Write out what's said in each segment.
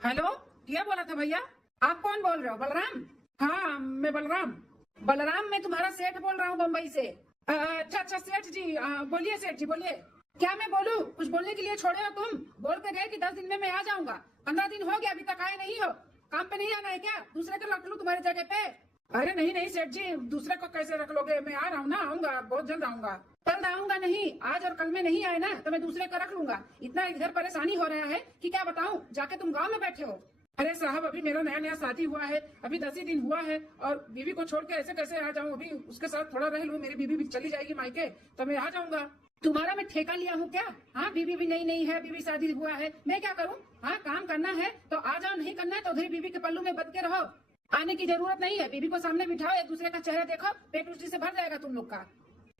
Hello, क्या बोला था भैया? आप कौन बोल रहे हो? बलराम? हाँ, मैं बलराम। बलराम, मैं तुम्हारा सेठ बोल रहा हूँ बम्बई से। अच्छा अच्छा सेठ जी, बोलिए सेठ जी बोलिए। क्या मैं बोलूँ? कुछ बोलने के लिए छोड़े हो तुम? बोल के गए कि 10 दिन में मैं आ जाऊंगा। 15 दिन हो गया, अभी तक आए नहीं हो। काम पे नहीं आना है क्या? दूसरे को रख लूँ तुम्हारी जगह पे? अरे नहीं नहीं सेठ जी, दूसरे को कैसे रख लोगे? मैं आ रहा हूँ ना, आऊंगा, बहुत जल्द आऊंगा। कल आऊंगा नहीं, आज और कल में नहीं आए ना तो मैं दूसरे का रख लूंगा। इतना इधर परेशानी हो रहा है कि क्या बताऊं, जाके तुम गांव में बैठे हो। अरे साहब, अभी मेरा नया नया शादी हुआ है, अभी 10 ही दिन हुआ है, और बीवी को छोड़ के ऐसे कैसे आ जाऊं? अभी उसके साथ थोड़ा रह लूं, मेरी बीवी भी चली जाएगी मायके तो मैं आ जाऊंगा। तुम्हारा मैं ठेका लिया हूँ क्या? हाँ, बीवी भी नई नहीं है, बीवी शादी हुआ है, मैं क्या करूँ? हाँ, काम करना है तो आ जाओ, नहीं करना है तो उधर बीवी के पल्लू में बद के रहो। आने की जरूरत नहीं है, बीवी को सामने बिठाओ, एक दूसरे का चेहरा देखो, पेट उसी से भर जाएगा तुम लोग का।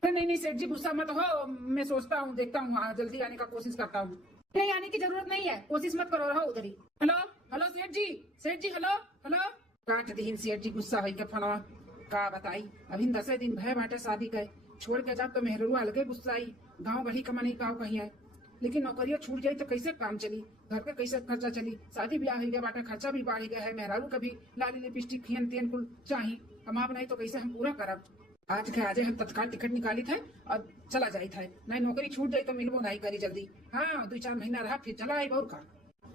अरे नहीं नहीं सेठ जी, गुस्सा मत हो, मैं सोचता हूँ, देखता हूँ, हाँ, जल्दी आने का कोशिश करता हूँ। नहीं, आने की जरूरत नहीं है, कोशिश मत करो, रहो उधर ही। हेलो हेलो सेठ जी, सेठ जी, हेलो हेलो। काट दीन सेठ जी, गुस्सा हुई के फनवा का बताई। अभी 10 दिन भय बाटे शादी गए, छोड़ के जाब तो मेहरू अलगे गुस्सा आई। गाँव गढ़ी कमा नहीं गाँव कहीं है, लेकिन नौकरियां छूट जाई तो कैसे काम चली, घर का कैसे खर्चा चली? शादी ब्याह हो गया बाटा, खर्चा भी बढ़ गया है, मेहरारू कभी लाली लिपस्टिक खियन तेन कुल चाहिए, कमाब नहीं तो कैसे हम पूरा करब? आज के आजे हम तत्काल टिकट निकाली थे और चला जाई था, नहीं नौकरी छूट जाई तो मिलबो नहीं करी जल्दी। हाँ, 2-4 महीना रहा, फिर चला आई बहुत का।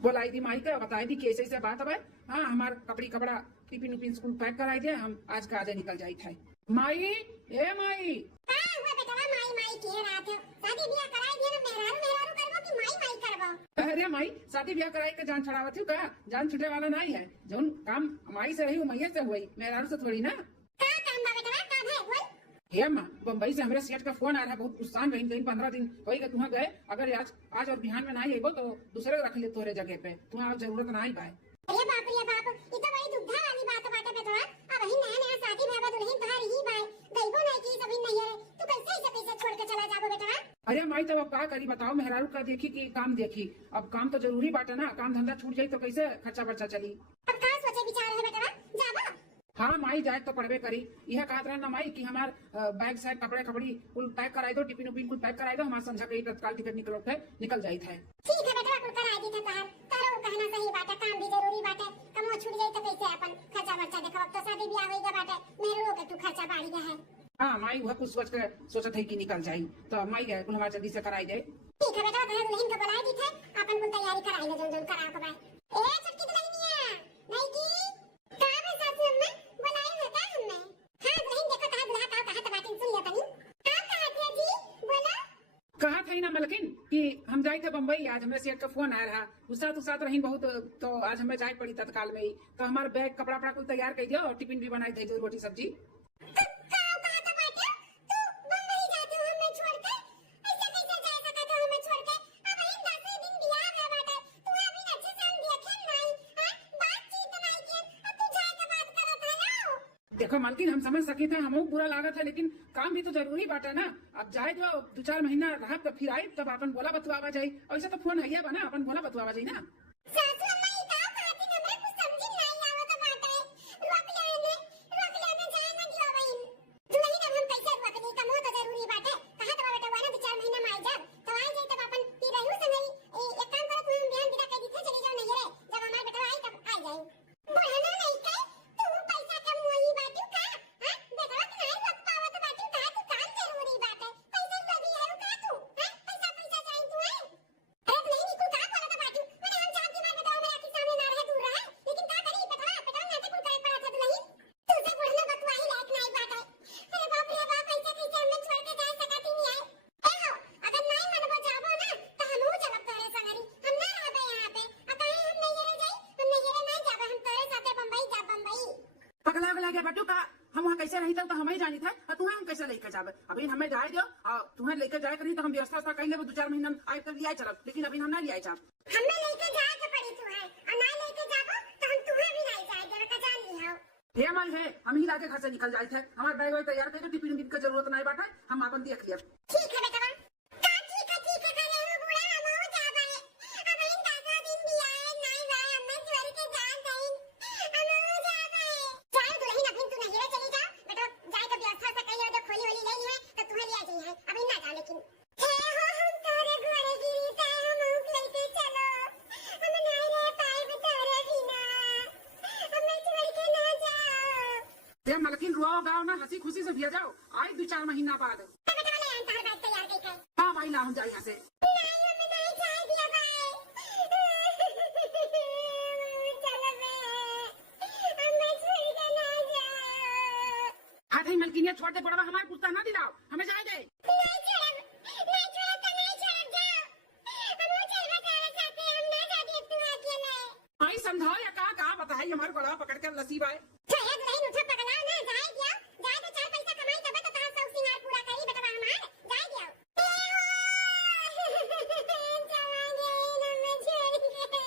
बोलाई दी माई का, बताई दी कि ऐसे ऐसे बात है। हाँ, हमार कपड़ी कपड़ा टिफिन उपिन स्कूल पैक कराई दे, हम आज का आजे निकल जाई थे। माई, ए माई। हाँ हुआ बेटवा, माई माई कह रहा था। शादी ब्याह कराई दिया ना, मेहरारू मेहरारू करबो कि माई माई करबो? अरे माई, शादी ब्याह कराई के जान छड़ावत हूँ का? जान छुटे वाला नहीं है, जोन काम माई से रही वो मैया से हुई, मेहरारू से थोड़ी ना। का काम बा बेटवा, का है बोल? हे अम्मा, बम्बई से हमारे सेठ का फोन आ रहा है, बहुत गुस्सान रही गई, 15 दिन हो गए तुम गए। अगर आज आज और बिहान में नहीं आइबो तो दूसरे को रख ले तोरे जगह पे, तुम्हें जरूरत नहीं बाय। अरे बाप रे बाप, ये तो बड़ी दुविधा वाली बात बाटे बेटवा। अब ही नया नया शादी भैया दुल्हन तोहार ही बाय, गईबो नहीं की सभी नहीं है, तू कैसे ऐसे कैसे छोड़ के चला जाबो बेटवा? अरे माई, तब अब का करी बताओ, मेहरारू का देखी कि काम देखी? अब काम तो जरूरी बाटे ना, काम धंधा छूट जाये तो कैसे खर्चा बर्चा चली? अब का सोचे विचार है बेटवा, जाबो? हाँ माई, जाए तो पड़बे करी। यह कहत रहा ना माई कि हमार बैग से कपड़े कपड़ी कुल पैक कराई दो, टिफिन उपिन कुल पैक कराई दो, हमारे समझा के तत्काल टिकट निकल जाई था। ठीक है बेटवा, कुल कराई दी था तोहार, तारो कहना सही बाटे, काम भी जरूरी बाटे, कमो छूट जाई तो कैसे अपन खर्चा बर्चा देखो? अब तो शादी ब्याह होई गया बाटे, मेहरो के तू खर्चा बाड़ी गया है। हाँ माई, वह कुछ सोचत है कि निकल जाई, तो माई गए कुल हमारे जल्दी से कराई दे। ठीक है बेटा, तोहर दुल्हन को बुलाई दी थे, अपन कुल तैयारी कराई ले, जोन जोन करा के बाय। ए छोटकी दुल्हनिया, नहीं की का बे सासू अम्मा बुलाई है का हमने? हां दुल्हन देखो, तोहर दुल्हा का कहत बाटिन सुन लिया तनी। का कहत है जी, बोलो। कहा था ना मलकिन कि हम जाए थे बम्बई, आज हमारे सेठ का फोन आया रहा, गुस्सा तो साथ रही बहुत, तो आज हमें जाए पड़ी तत्काल में ही। तो हमारे बैग कपड़ा वपड़ा कुल तैयार कर दिया और टिफिन भी बनाई थे, रोटी सब्जी। का कहत बाटे तू बम्बई जाते हो हमें छोड़ के? ऐसे कैसे जा सकत हो हमें छोड़ के? अब इन 10 दिन बियाह है बाटे, तू अभी अच्छे से हम देखे नहीं, हां बातचीत नहीं की, अब तू जाए के बात करत है ना? देखो मालकिन, हम समझ सके थे, हमको बुरा लागत है, लेकिन काम भी तो जरूरी बाटे ना। अब जाए तो 2-4 महीना रहा तो फिर आए, तब अपन बोला बतवावा जाये, ऐसा तो फोन है बना, अपन बोला बतवावा जाये ना। सासू अम्मा ई का कहती, हमरे कुछ समझ नहीं आवत बाटे, रोक लेने जाए ना दियो बहिन। दुल्हन अब हम कैसे रोक ली, कमो तो जरूरी बाटे, कहा तो बेटा वाला 2-4 महीना में आई जब तो आई जाए, तब अपन फिर रहू संगई। एक काम करो, तुम हम बिहान विदा कर दी थे, चली जाओ नहीं रे, जब हमार बेटा आई तब आ जाए। बढ़ना नहीं के, तू पैसा कम वही बाटू का? हां बेटा के नहीं रोक पावत बाटू का, तू काम जरूरी बाटे, पैसा लगी है का तू? हां पैसा पैसा चाहिए तू है? अरे नहीं तू का बोलत बाटू, मैंने हम जात की मां बेटा मेरे आंखी सामने ना रहे, दूर रहे, लेकिन का करी बेटा नाते कुल करे पड़ा था दुल्हन, तू से बढ़ना बतवाई लायक नहीं बात है। अरे बाप रे बाप, ऐसे कैसे हमें छोड़ के जा सकत ही नहीं है? ए हो, अगर नहीं मनबो जाबो ना तो हमहू चलब तोरे संगरी, हम ना रहबे यहां पे। अब काहे हम नहीं रह जाई, हम नहीं नहीं जाबे, हम तोरे साथे बम्बई जा बम्बई। पगला वगला गया बटू का, हम वहाँ कैसे रही तो हमें ही जानी था, और तुम्हें हम कैसे लेकर जावे? अभी हमें जाए दो, और तुम्हें लेकर जाए करी तो हम व्यवस्था कर ले, 2-4 महीना आए तो लिया चलब, लेकिन अभी हम ना लिया जाब। हमें लेके जाए के पड़ी तू है, और ना लेके जाबो तो हम तुम्हें भी नहीं जाए देवे का, जान ली हो। हे माई है, हम ही लाके घर से निकल जाए थे, हमारे बैग वैग तैयार कर, टिफिन उपिन की जरूरत नहीं बाटे, हम अपन देख लिया। ठीक है बेटा, का ठीक है करे हो बूढ़ा, हम हो जाबे। अब इन 10 दिन भी आए नहीं भाई, हमें छोड़ के जान नहीं, हम हो जाबे। चाहे दुल्हन अभी तू नहीं रे, चली जा बेटा, जाए के व्यवस्था से कहियो, जो खोली होली ले ली है तो तुम्हें ले आ जाई है, अभी ना जा, लेकिन हे हो हम तोरे घरे गिरी से हम लेके चलो, हम नहीं रह पाए तोरे ते मलकिन रुआओ गाओ ना हंसी खुशी से भेजाओ आई 2-4 महीना बाद। तो बेटा वाले अंतर बात तैयार कई है। हाँ भाई लाऊं जा यहाँ से। नहीं मम्मी नहीं चाय दिया भाई। चलो बे। अम्मा छोड़ के ना जाओ। हाँ भाई मलकिनिया छोड़ दे बड़वा हमारे पुस्ता ना दिलाओ हमें जाए दे। नहीं छोड़ तो नहीं छोड़ जाओ। हम वो चल बता चाहते हम ना जाती अब तू अकेले। आई समझाओ या कहा बताइए हमारे बड़ा पकड़ कर नसीब आए। शायद नहीं उठा पकड़ा ना जाए दिया। जाए तो 4 पैसा कमाई तब तो तार सब सिंगार पूरा करी बेटा हमार जाए दिया। चला गई ना मैं छोड़ के। जाए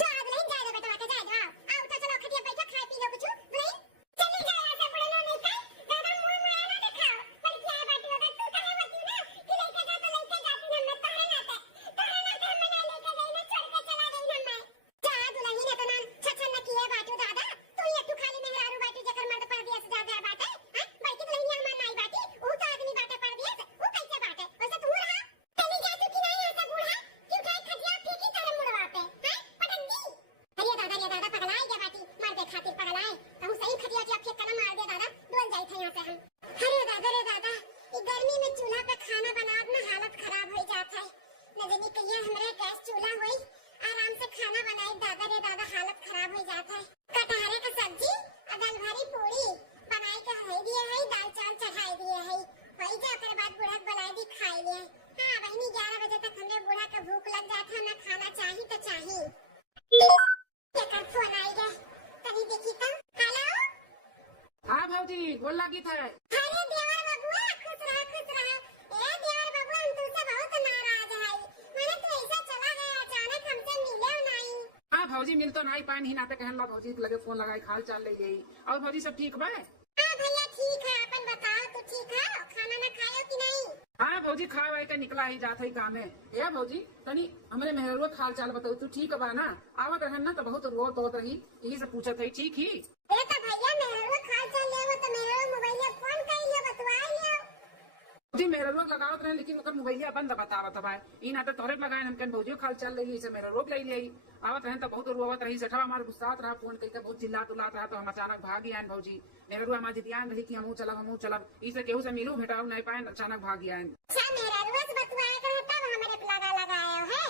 नहीं जाए दो बेटा जाए दो आओ तो चलो खटिया बैठो खाए पी लो कुछ नहीं चली जाए ऐसे पड़े लो नहीं का दादा मुंह में ना दिखाओ पर क्या बात होता तू कहे होती ना कि लेके जा तो लेके जाती हम तारे नाते हम ना लेके गई ना छोड़ के चला गई हम जा दुल्हन ने तो ना छछन न किए बाटू दादा तू ये तू खाली मेहरारू बाटू जकर मर्द पर दिया से जा बाटे हां बल्कि दुल्हन हमार नाई बाटी वो तो आदमी बाटे पर दिया वो कैसे बाटे वैसे तू रहा चली जा तू कि नहीं ऐसा बूढ़ा क्यों उठाई खटिया फेंकी तेरे मुड़वा पे हां पटक दी अरे दादा पगलाए क्या बाटी मार के खातिर पगलाए कहूं सही खटिया फेंक कर मार दे दादा डोल जाई थे यहां से हम अरे दादा ये गर्मी में चूल्हा पे खाना बनात ना हालत खराब हो जात है न जाने कहिया हमरे गैस चूल्हा होई आराम से खाना बनाई दादा रे दादा हालत खराब हो जाता है कटहरे का सब्जी और दाल भरी पूरी बनाई के है दिए है दाल चावल चढ़ाई दिए है वही जा कर बाद बूढ़ा बनाई दी खाई लिए हां बहनी 11 बजे तक हमरे बूढ़ा का भूख लग जाता है ना खाना चाहिए तो चाहिए क्या कर फोन आई रे तनी देखी तो हेलो हाँ भाजी बोल लगी था। अरे देवर बबुआ खुश रहा ए देवर बबुआ हम तुमसे बहुत नाराज है माने तू ऐसा चला गया अचानक हमसे मिले नहीं। हाँ भाजी मिल तो नहीं पाए नहीं नाते कहला भाजी लगे फोन लगाई हाल चाल ले यही और भाजी सब ठीक बा। हाँ भैया ठीक है अपन बताओ तू ठीक है खाना ना खायो कि नहीं। हाँ भौजी खा वाई के निकला ही जात है काम है ए भौजी तनी हमरे मेहरुआ हाल चाल बताओ तू ठीक बा ना आवत रहन ना तो बहुत रोत होत रही यही से पूछत है ठीक ही। अरे तो भैया मेहरुआ खाल चाल लेवो तो मेहरुआ मोबाइल में फोन कर लियो बतवाई लियो। जी मेरा रोग लगावत रहे लेकिन ओकर मोबाइल बंद बतावत है ई ना तो तोरे लगाए हम कन भौजी खाल चाल ले से मेरा रोग ले लिया आवत रहे तो बहुत रोवत रही सेठवा हमारे गुस्सात रहा फोन करके बहुत चिल्लात उलात रहा तो हम अचानक भाग गया भौजी मेरा रुआ हमारे ध्यान रही कि हमू चलब इसे केहू से मिलू भेटाऊ नहीं पाए अचानक भाग गया। अच्छा मेरा रोज बतवाया कर तब हमारे पे लगा लगायो है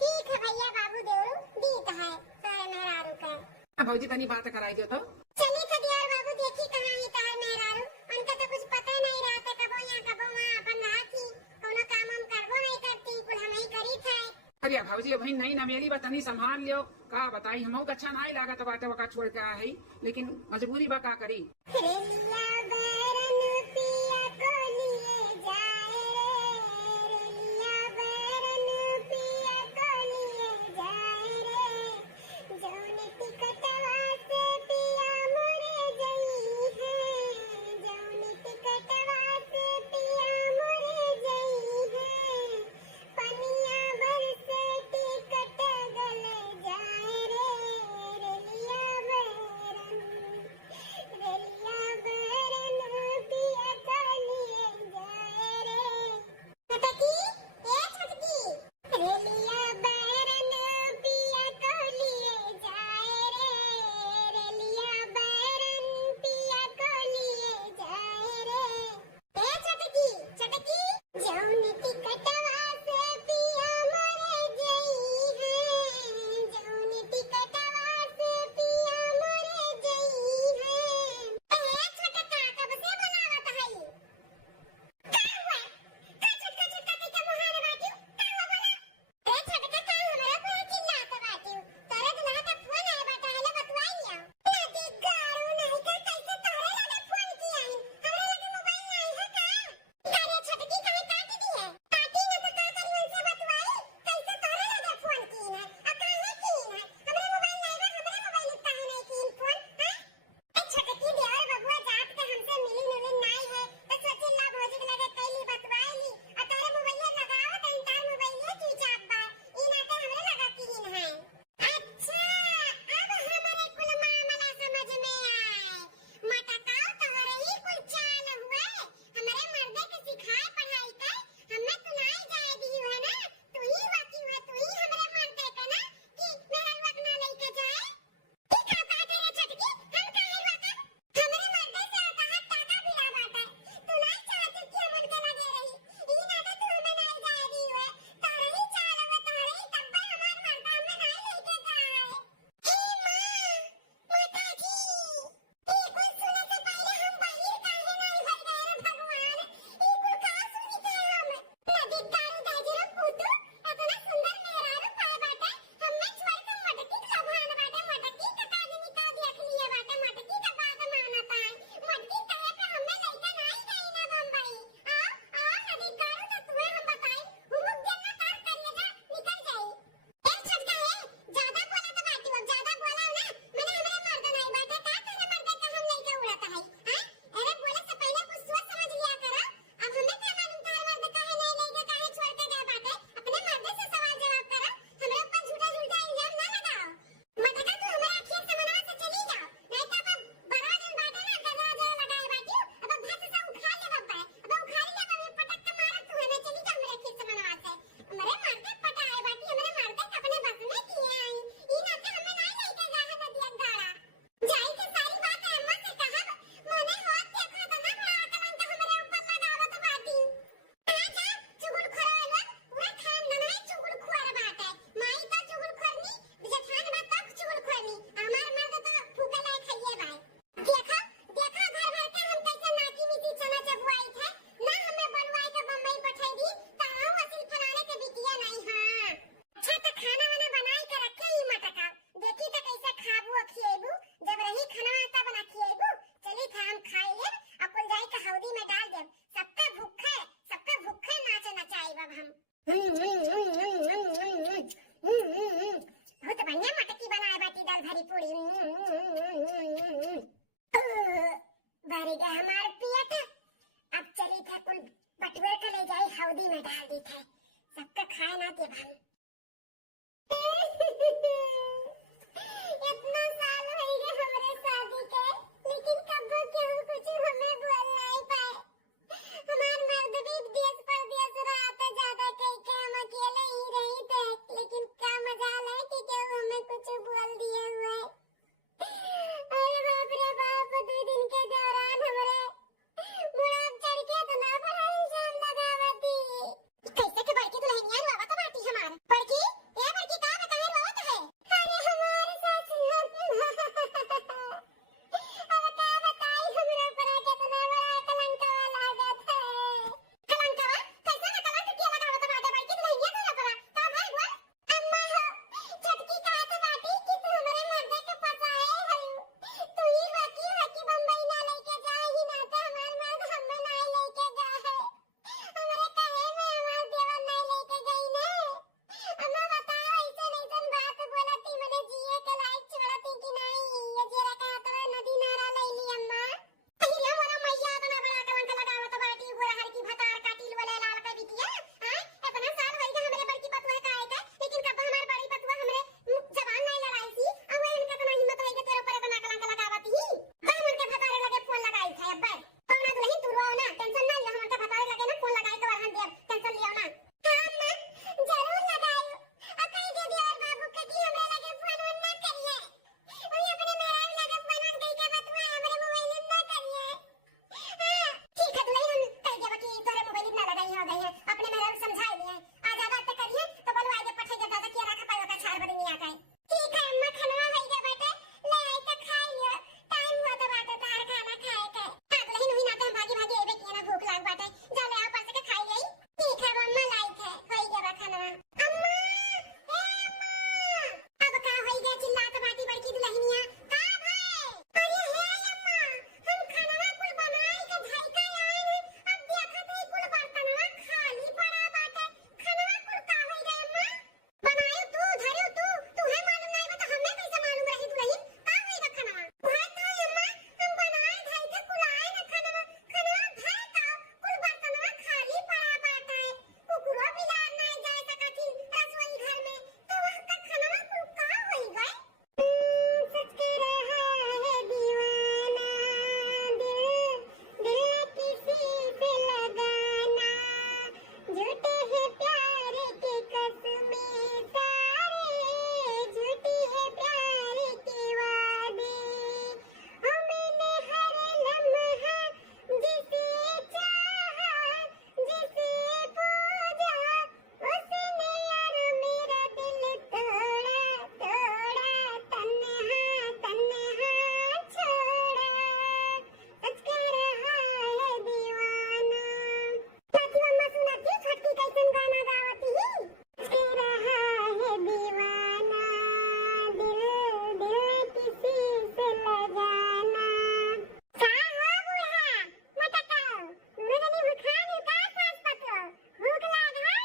ठीक है भैया बाबू देवरू दीत है सारे मेहरारू का। भौजी तनी बात कराई दो तो चली तो दियार बाबू देखी कहां ही तार मेहरारू उनका तो कुछ पता नहीं रहता कबो यहाँ कबो वहाँ अपन रात ही कोनो काम हम करबो नहीं करती कुल हम ही करी थे। अरे भौजी भाई नहीं ना मेरी बतनी संभाल लियो का बताई हम अच्छा नहीं लागत बाटे वका छोड़ के है लेकिन मजबूरी बा का करी। बाबा हम बहुत बढ़िया मटकी बनाए बाटी दाल भरी पूरी बरेगा हमार पियत अब चली था कुल बटुए के ले जाई हौदी में डाल दी था सबका खाए ना के भाई इतना साल हो गए हमारे शादी के लेकिन कब क्यों कुछ हमें बोल नहीं पाए हमार मर्द भी देश परदेश रहता ज्यादा कहीं के हम अकेले ही रही थे लेकिन क्या मजाल है कि क्यों हमें कुछ बोल दिए हुए अरे बाप रे बाप 2 दिन के दौरान हमारे मुराद चढ़ के तो ना परेशान लगावती कैसे के बड़की दुल्हनिया रुआवा तो बाटी हमार बड़की ये बड़की का बताए रोत है अरे हमारे सास अब का बताई हमरा पर कितना बड़ा कलंक लागत है कलंकवा कैसे ना कलंक के लगावत बाटे बड़की दुल्हनिया तो लपरा का भाई बोल अम्मा हो छटकी का तो बाटी कि तू हमरे मर्दे के फसाए है तू ही बाकी बाकी बंबई ना लेके जा ही ना तो हमार मर्द हमें ना लेके जा है हमरे कहे में हमार देवर नहीं लेके गई ने अम्मा बताओ ऐसे नहीं बात बोलती मने जिए के लायक छोड़ती कि नहीं ये जेरा का तो नदी नारा ले ली अम्मा अहिला मोरा मैया इतना बड़ा कलंक लगावत बाटी गोरा हर की भतार काटिल वाले लाल का बिटिया हां इतना साल हो गए हमरे बड़की पतुआ का आए लेकिन कब हमार बड़ी पतुआ हमरे जवान नहीं लड़ाई थी अब वो इनका इतना हिम्मत है कि तेरे ऊपर इतना कलंक लगावती ही हम उनके भतारे लगे फोन लगाई था अब कौना दुल्हन तू रो ना टेंशन ना लियो हम उनके भतारे लगे ना फोन लगाई के हम देव टेंशन लियो ना हां अम्मा जरूर लगाई अब कहीं दे दियो और बाबू के कि हमरे लगे फोन ना करिए और अपने मेरा लगे फोन गई के बतवा हमरे मोबाइल ना करिए हां ठीक है दुल्हन हम कह देब कि तोरे मोबाइल ना लगाई हो गई है अपने मेरा समझा लिए आ ज्यादा तो करिए तो बोलो आगे पठे के दादा के रखा पाएगा छाड़ बड़ी नहीं आता है ठीक है अम्मा खाना हो गया बेटे ले आई तो खा लियो टाइम हुआ तो बाटे तार खाना खाए के हां दुल्हन हुई ना तो भागी भागी एबे की ना भूख लाग बाटे जा ले आ पास के खाई गई ठीक है अम्मा लाई थे हो गया खाना अम्मा ए अम्मा अब का हो गया चिल्लात बाटी बड़की दुल्हनिया का भाई अरे हे अम्मा हम खाना कुल बनाई के धई के आए हैं अब देखत है कुल बर्तनवा खाली पड़ा बाटे खाना कुल का हो गया अम्मा बनायो तू धरियो तू है मालूम नहीं बता हमें कैसे मालूम रही दुल्हन का होई खाना भाई तो अम्मा हम बनाए धई के कुल आए ना खाना भाई का कुल बर्तनवा खाली पड़ा बाटे कुकुरो बिलार नहीं जाए सकथिन रसोई घर में तो वहां का खाना कुल का होई गए सच कह रहा है दीवाना दिल किसी से लगाना झूठे हैं प्यार के कसमें सारे झूठी है प्यार के वादे हमने हर लम्हा जिसे चाहा जिसे पूजा उसने यार मेरा दिल तोड़ा तोड़ा तन्हा तन्हा छोड़ा सच कह रहा है दीवाना साथी अम्मा सुनाती छटकी कैसन गाना गावती ही सच कह रहा है दीवाना दिल किसी से लगाना का हो बूढ़ा मटकाओ मुरगनी भुखान का सास पतो भूख लाग है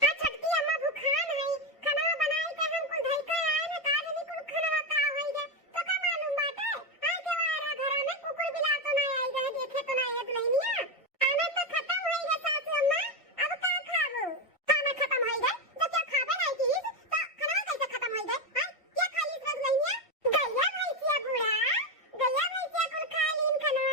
आ छटकी अम्मा भुखान है खाना बनाई के हम कुल धई के आए ने का जदी कुल खाना का होई गए तो का मालूम बाटे आ के वारा घर में कुकुर बिलार तो नहीं आई गए देखे तो नहीं दुल्हनिया खाना तो खत्म हो गया सासू अम्मा अब का खाबो खाना खत्म हो गया तो क्या खाबे नहीं की तो खाना कैसे खत्म हो गए हां क्या खाली इस दुल्हनिया गैया भैंसिया बूढ़ा गैया भैंसिया कुल खा लीन खाना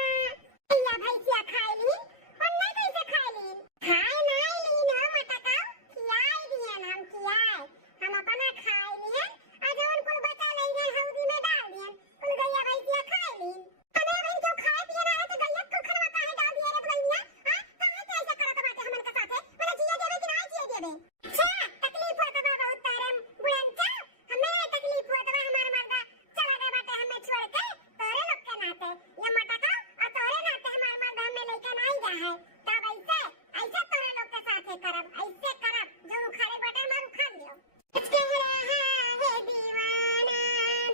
गैया भैंसिया खाई लीन और नहीं कैसे खाई लीन खाए नहीं लीन हो मटका खियाई दिए हम खियाए हम अपना खाई लिए आज उन कुल बचा नहीं गए हौदी में डाल दिए कुल गैया भैंसिया खाई लीन हमें बहन जो खाए पिए ना है तो गैया को खाना काहे डाल दिए रे दुल्हनिया हां काहे कैसे करत बाटे हमन के साथे मने जिए देबे कि नहीं जिए देबे अच्छा तकलीफ होत बा बहुत तारम बुढ़ंचा हमें तकलीफ होत बा हमार मर्दा चला गए बाटे हमें छोड़ के तोरे लोग के नाते ये मटका और तोरे नाते हमार मर्दा हमें लेके नहीं जा है तब ऐसे ऐसे तोरे लोग के साथे करब ऐसे करब जो उखाड़े बाटे हमार उखाड़ लियो सच कह रहा है दीवाना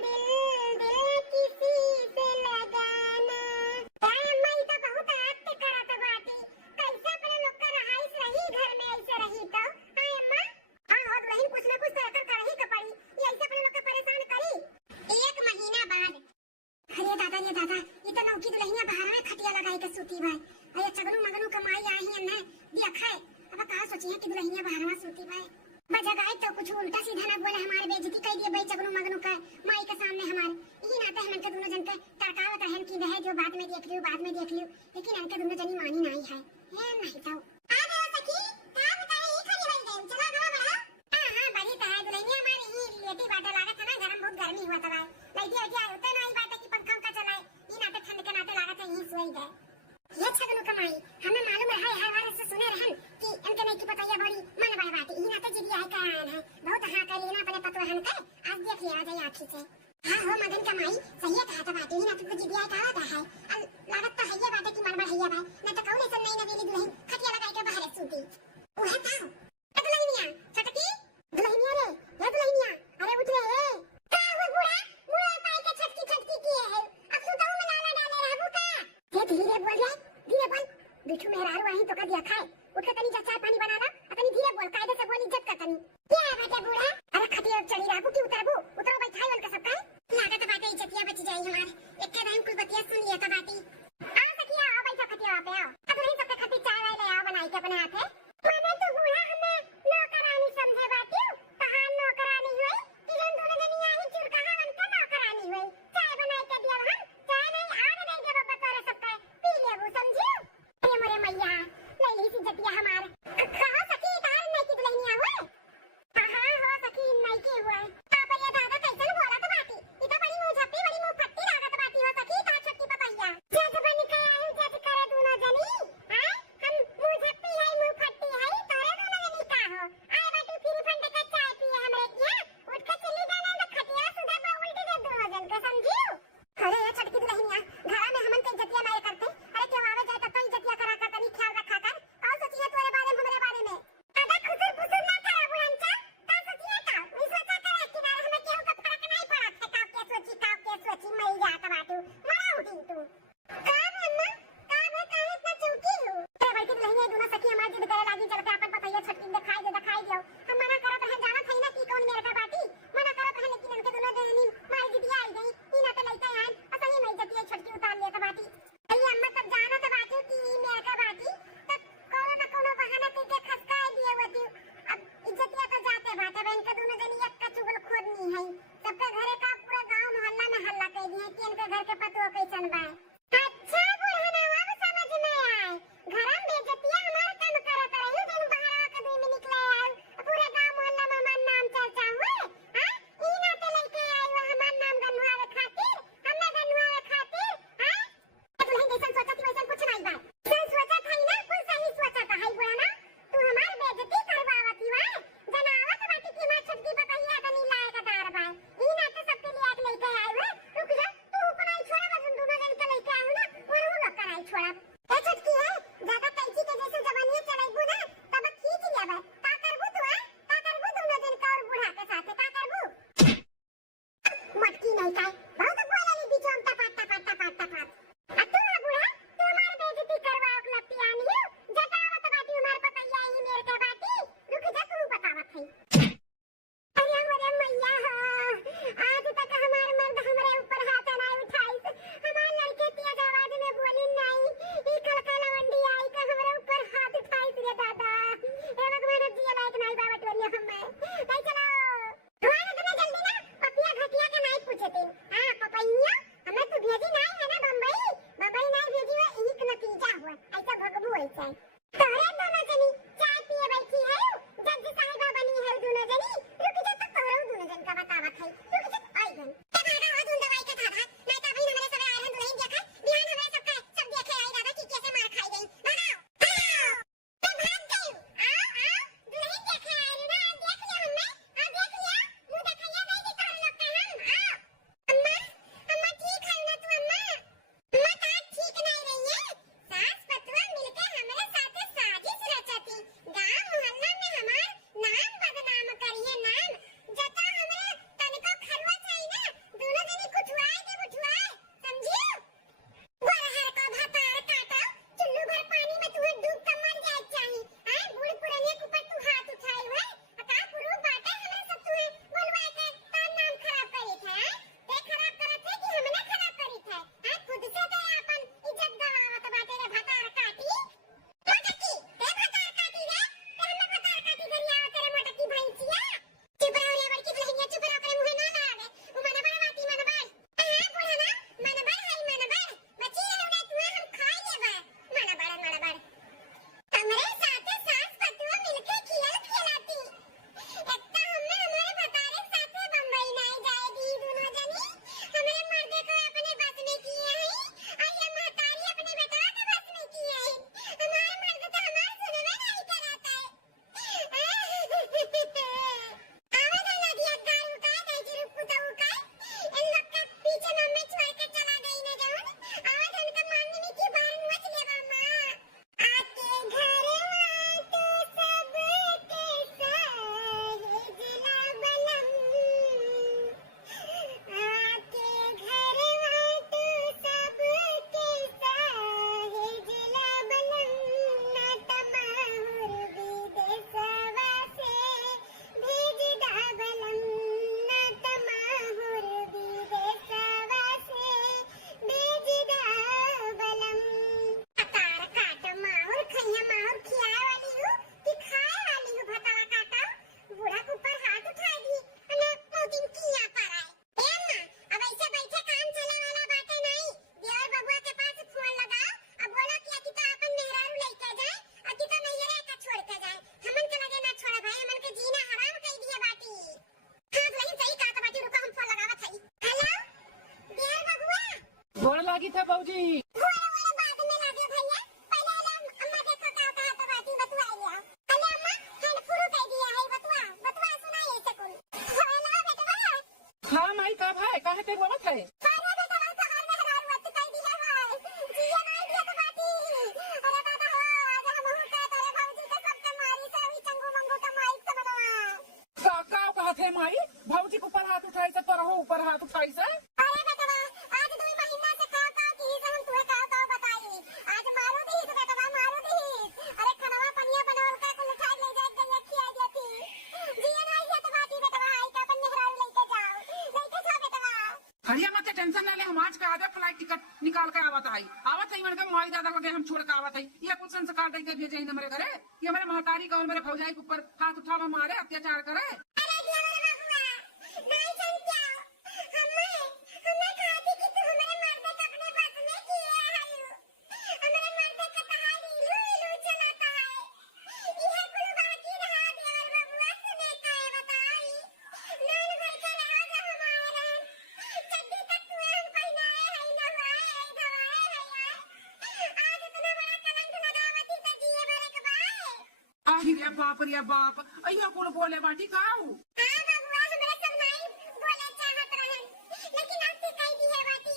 दिल किसी से लगाना काय अम्मा ई तो बहुत आत्य करत बाटी कैसे अपने लोग का रहाइश रही घर में ऐसे रही सोची है कि दुल्हनिया बाहरवा सूती भाई बजगाए तो कुछ उल्टा सीधा ना बोले, हमारे बेइज्जती कर दिए भाई चगनु मगनु का माई के सामने हमारे। ई नाते हमन के दोनों जन के टरकावत रहन की रहे जो बाद में देख लियो, लेकिन इनके दोनों जनी मानी नहीं है नहीं तो आ गए सखी का बताए ई खाली बन गए। चला गवा बढ़ा हां बड़ी ता है दुल्हनिया हमारी ही लेटी बाटा लागत है ना, गरम बहुत गर्मी हुआ तबा लइटी हटिया होता नहीं बाटा की पंखा का चलाए। ई नाते ठंड के नाते लागत है यही सोई गए। ये छगनु कमाई हमें मालूम है हमारे से सुने रहन कि इनके नहीं की पता ये बड़ी मन बड़ बात ई नाते जी है कान है बहुत हां कर लेना अपने पतवहन के आज देख लिया जाए आखी से। हां हो मगन कमाई सही है कहा बात ई नाते को जी है काला है लागत तो है ये बात की मन बड़ है ये भाई न तो कौन सन नहीं नवेली दुल्हन खटिया लगा के बाहर सूती ओहे का दुल्हनिया छटकी दुल्हनिया रे ये दुल्हनिया अरे उठ रे का हो बुढ़ा मुड़ा पाई के छटकी की है अब सुताऊ में लाला डाले रहबू का ये धीरे बोल रे धीरे बोल बिठू मेहरारू वहीं तो का दिया खाए उठ के तनी चाय पानी बना दा तनी धीरे बोल कायदे से बोल इज्जत कर तनी क्या बेटा बूढ़ा अरे खटिया चढ़ी रहबू की उतरबू उतरो भाई खाई वाल का सब का लागत बाटे इज्जतिया बच जाई हमार एके टाइम कुल बतिया सुन लिया का बाटी आ सखिया आ भाई खटिया पे आओ अब नहीं तो खटी चाय वाय ले आओ बनाई के अपने हाथे मैंने तो बूढ़ा हमें नौकरानी समझे बाटी कहां नौकरानी हुई कि हम दोनों जनिया ही चुरकाहा बन के नौकरानी हुई चाय बनाई के दिया हम चाय नहीं आने नहीं दे बाबा तोरे सब का पी लेबू समझियो अरे मोरे मैया लैली सी जतिया हमार कहां सखी तार नहीं की दुल्हनिया हुए हां हो सखी नहीं की हुए आप ये दादा कैसे बोला तो बाती ई तो बड़ी मुंह झप्पी बड़ी मुंह फट्टी लागत बाती हो सखी ता छटकी पपैया जब बन के आई जब करे दोनों जनी हां हम मुंह झप्पी है मुंह लागी था बाबूजी। थोड़ा बाद में लागे भैया, पहले अम्मा देखो का कहा तो बाती बतुआ लिया। अले अम्मा हैंड शुरू कर दिया है बतुआ सुनाइए से कुल। होला बेटवा। हाँ माई कब है कहे ते रोवत है। अरे बेटवा तो घर में हरार मत कर दी है भाई। जिया नहीं दिया तो बाती। अरे बाबा हो आज हम हूं का तेरे भौजी के सबके मारी से हुई चंगू मंगू का माइक से बनवा। का कहत है माई भौजी के ऊपर हाथ उठाई से तो रहो ऊपर हाथ उठाई से। अरे बेटवा आज 2 महीना से खाओ की ही से हम तुम्हें खाओ बताई। आज मारो दी तो बेटवा मारो दी। अरे खनवा पनिया बनावल का कुल उठा ले जाए गया खिया दिया थी। जिया नहीं है तो बाती बेटवा आई का अपन मेहरारू लेके जाओ बेटवा। हरिया मत टेंशन ना ले, हम आज का आधा फ्लाइट टिकट निकाल के आवत है मैंने माई दादा को हम छोड़ के आवत है। ये कुछ संस्कार दे के भेजे मेरे घरे ये मेरे महतारी का और मेरे भौजाई के ऊपर हाथ उठावा मारे अत्याचार करे। अरे दिया मेरे बाबूआ नहीं समझा हमें खाती कि तू हमारे मर्दे का अपने बस में किए हालू। हमारे मर्दे का तहाई लू चलाता है। यह कुल बाकी रहा देवर बाबूआ सुने का है बताई। नन भर के रहा जा हमारा चड्डी तक तू हम पहनाए है न हुआ है दवाए है यार। आज इतना बड़ा कलंक लगावती तो जिए मरे के बाए। आही रे बाप अहिया कुल बोले बाटी काऊ। हां बाबूआ हमरे सब नहीं बोले चाहत रहन लेकिन अब से कह दी है बाती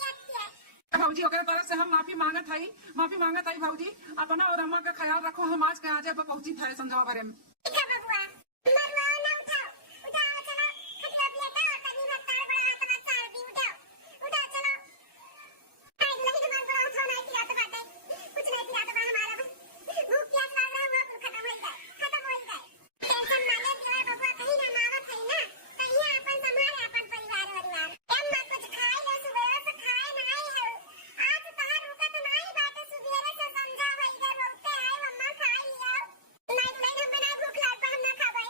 अब भौजी ओकरे तरफ से हम माफी मांगत हई भौजी अपना और अम्मा का ख्याल रखो। हम आज के आजे पहुंची थे संजवा भरे में। ठीक है बाबूआ मरवा ना उठाओ चलो खटिया पिया और तनी मत तार बड़ा हाथ मत सार दी उठाओ चलो। आज लगी तुम्हारे बड़ा उठाओ नहीं किया तो बात है कुछ नहीं किया तो हमारा भूख प्यास लग रहा हुआ कुल खत्म हो गए। टेंशन ना ले दिया बाबूआ कहीं ना मावत है ना कहीं अपन संभाले अपन परिवार अम्मा कुछ खाई ले सुबह से खाए नहीं है। आज बाहर रुका तो नहीं बात सुबह से समझा है इधर बोलते हैं अम्मा खाई लिया नहीं हम बना भूख लग हम ना खाबे।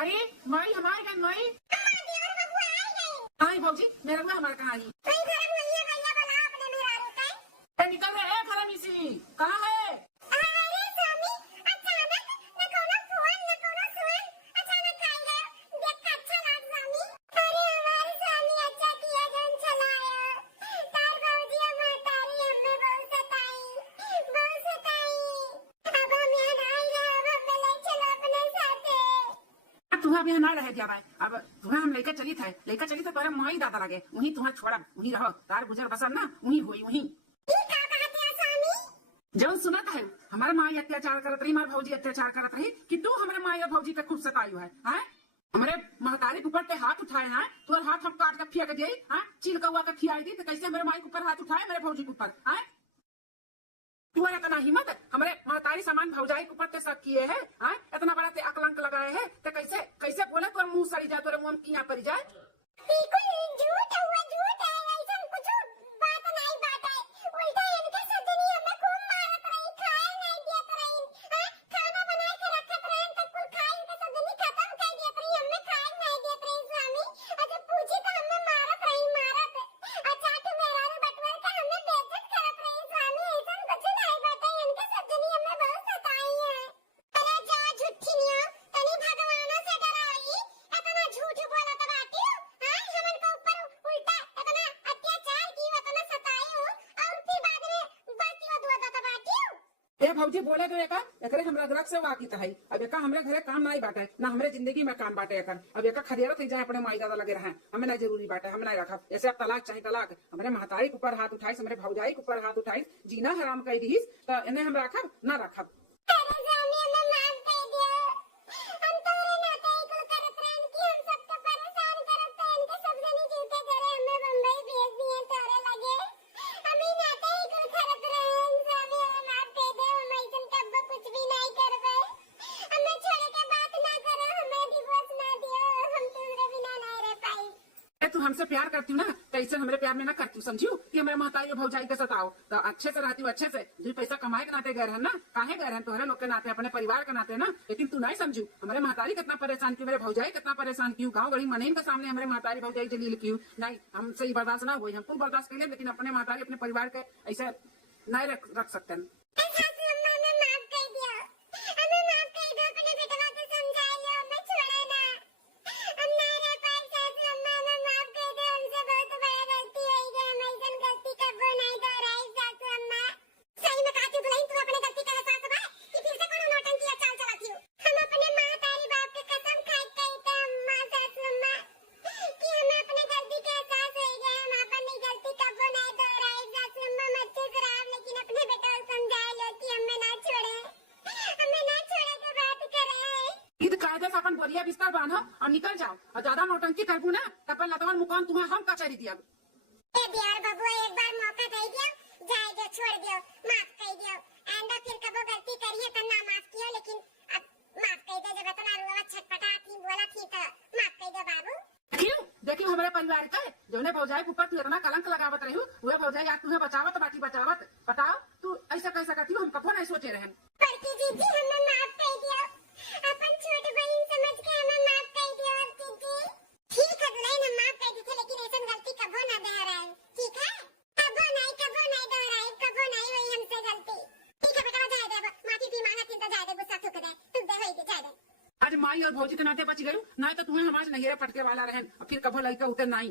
अरे माई हमारे घर माई अम्मा देवर बाबू आ गए। आई भौजी मेरा हुआ हमारे कहाँ आई कहीं घर में ये भैया बोला अपने मेहरारू का निकल रहे हैं खरामी सी कहाँ है। अरे स्वामी अचानक न कोनो फोन न कोनो सुन अचानक आई गए देख के अच्छा लग स्वामी। अरे हमारे स्वामी अच्छा किया जन चलाया तार भौजी महतारी हमें बहुत सताई अब हम यहाँ नहीं रहे अब हमें ले चलो अपने साथे। तुम्हें अभी ना रह दिया भाई अब तुम्हें हम लेकर चली थे तुम्हारा माई दादा लगे वहीं तुम्हें छोड़ा वहीं रहो तार गुजर बसर ना वहीं हुई वहीं। ये क्या कहते हैं स्वामी? जब सुनत है हमारे माई अत्याचार करत रही हमारे भौजी अत्याचार करत रही कि तू हमारे माई और भौजी का खूब सतायु है हमारे महतारी के ऊपर हाथ उठाए हैं तो हाथ हम काट के फेंक दिए चील कौआ का खियाई दी तो कैसे हमारे माई के ऊपर हाथ उठाए मेरे भौजी के ऊपर तुम्हारा इतना हिम्मत हमारे महतारी सामान भौजाई के ऊपर ते शक किए है इतना बड़ा ते अकलंक लगाए है तो कैसे बोले तो मुंह सड़ी जाए तो मुंह किया पड़ जाए। बिल्कुल झूठ है ऐसा कुछ बात नहीं बात है उल्टा इनके सदनी हमें खूब मारत रही खाए नहीं देत रही खाना बना के रखत रही तब कुल खाए इनके सदनी खत्म कर देत रही हमें खाए नहीं देत रही स्वामी। अजब पूछी तो हमें मारत अच्छा तो मेहरारू बटवर के हमें बेइज्जत करत रही स्वामी ऐसा कुछ नहीं बात है इनके सदनी हमें बहुत सताई है। अरे जा झूठिनियो तनी भगवानों से डराई इतना झूठ बोलत बाटी हमन के ऊपर उल्टा इतना अत्याचार की इतना सताई और फिर बाद में बाती दुआ बाटी। ए भौजी बोले तो एकरे हमरा रख से वाकित है अब एका हमरे घरे काम नहीं बाटे ना हमरे जिंदगी में काम बाटे एकर अब एका खदेरा थी जाए अपने माई दादा लगे रहे हमें ना जरूरी बाटे हम नहीं रखब ऐसे अब तलाक चाहिए तलाक हमारे महतारी के ऊपर हाथ उठाई हमारे भौजाई के ऊपर हाथ उठाई जीना हराम कर दीस तो इन्हें हम रखब ना रखब। अरे स्वामी हमें माफ कर दिया हम तोरे नाते कुल करत रहन कि हम सबको परेशान करत रहन के सब जनी जीते घरे हमें बम्बई भेज दिए तोरे लगे हमें नाते कुल करत रहन स्वामी हमें माफ कर दे हम ऐसन कब कुछ भी नहीं करबे हमें छोड़े के बात ना करो हमें डिवोर्स ना दियो हम तुमरे बिना नहीं रह पाई। तू हमसे प्यार करती ना तो ऐसे हमारे प्यार में ना करती समझियो कि हमारे महतारी और भौजाई के सताओ तो अच्छे से रहती अच्छे से जो पैसा कमाए के नाते गए हैं ना काहे गए हैं तुम्हारे लोग के नाते अपने परिवार के नाते ना लेकिन तू नहीं समझू हमारे महतारी कितना परेशान की मेरे भौजाई कितना परेशान क्यों गाँव गड़ी मनीन के सामने हमारे महतारी भौजाई जलील क्यों नहीं हमसे ही बर्दाश्त ना हुई हम बर्दाश्त कर ले लेकिन अपने महतारी अपने परिवार के ऐसे नहीं रख सकते। ईद कायदे से अपन बोरिया बिस्तर बांधो और निकल जाओ, और ज्यादा नौटंकी करबू ना तब लतवन मुकाम तुम्हें हम कचहरी दिया। ए दियार बबुआ एक बार मौका दे दियो, जाए जो छोड़ दियो, माफ कर दियो। एंड फिर कबो गलती करिए त ना माफ कियो, लेकिन अब माफ कर दे। जब इतना रुआ छटपटा थी बोला थी तो माफ कर दो बाबू। क्यों देखियो हमारे परिवार के जोने भौजाई ऊपर तू इतना कलंक लगावत रही वह भौजाई आज तुम्हें बचावत बाटी बचावत। बताओ तू ऐसा कैसा करती हो, हम कभी नहीं सोचे रहे। बड़की जीजी हमें माफ कर दियो, अपन छोट बहन समझ के हमें माफ कर दियो जीजी। ठीक है दुल्हन हम माफ कर दी थे, लेकिन ऐसा गलती कबो ना दोहराए, ठीक है? कबो नहीं दोहराए, कबो नहीं वही हमसे गलती। ठीक है बेटा जाए दे, माफी भी मांगा थी तो जाए दे, गुस्सा थूक दे, तू दे होई दे जाए दे। आज माई और भौजी के नाते बच गई, ना तो तुम्हें हमारे नहिरे पटके वाला रहन, और फिर कभो लड़का उतर नहीं।